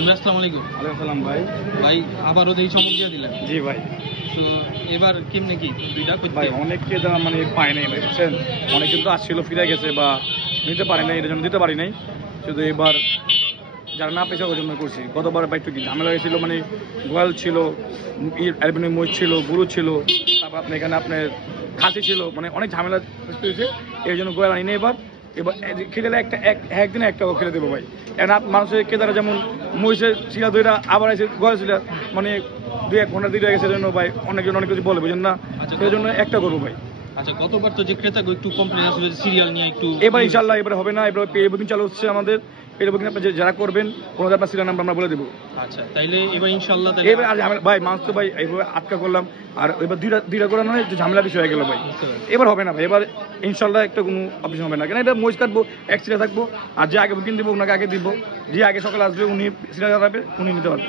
তানভীর আসসালামু আলাইকুম। ওয়ালাইকুম আসসালাম ভাই। ভাই আবারও এই চমক দিয়ে দিলেন। জি ভাই। তো এবার কেমনে কি দুইটা ভাই অনেককে দেওয়া মানে পায় নাই ভাই, বুঝছেন? অনেকে তো আসছিল ফিরে গেছে বা নিতে পারে নাই, এটার জন্য দিতে পারি নাই। শুধু এবার যারা না পেয়েছে ওই জন্য করছি। গতবার ভাই একটু কি ঝামেলা হয়েছিল, মানে গোয়াল ছিল, অ্যালবিনিয়াম মহিষ ছিল, গরু ছিল, তারপর আপনার এখানে আপনার খাসি ছিল, মানে অনেক ঝামেলা হয়েছে। এই জন্য গোয়াল আনি না এবার। এবার খেলে একদিনে একটা খেলে দেবো ভাই। এখন মানুষের কেদারা যেমন মহিষের শিলা দইটা আবার এসে গোয়াল শিলা, মানে 2-1 ঘন্টা দিয়ে গেছে জন্য ভাই অনেকজন অনেক কিছু বলে, বুঝেন না? সেই জন্য একটা করবো ভাই। আচ্ছা, গতবার তো যে ক্রেতা একটু কমপ্লেন আসলে সিরিয়াল নিয়ে একটু, এবার ইনশাল্লাহ এবার হবে না। এবার পে বুকিং চালু হচ্ছে আমাদের। পে বুকিং যারা করবেন ওনাদের আপনার সিরিয়াল নাম্বার আমরা বলে দেবো। আচ্ছা, তাইলে এবার ইনশাল্লাহ এবার আর ভাই মানুষ তো ভাই এইভাবে আটকা করলাম, আর এবার দুইটা করে নয় যে ঝামেলা বিষয় হয়ে গেল ভাই। এবার হবে না ভাই, এবার ইনশাল্লাহ একটা কোনো অপশন হবে না। কেন এটা মহিষ কাটবো, এক সিরিয়াল থাকবো, আর যে আগে বুকিং দিব ওনাকে আগে দিব, যে আগে সকালে আসবে উনি সিরিয়াল হারাবে, উনি নিতে পারবে।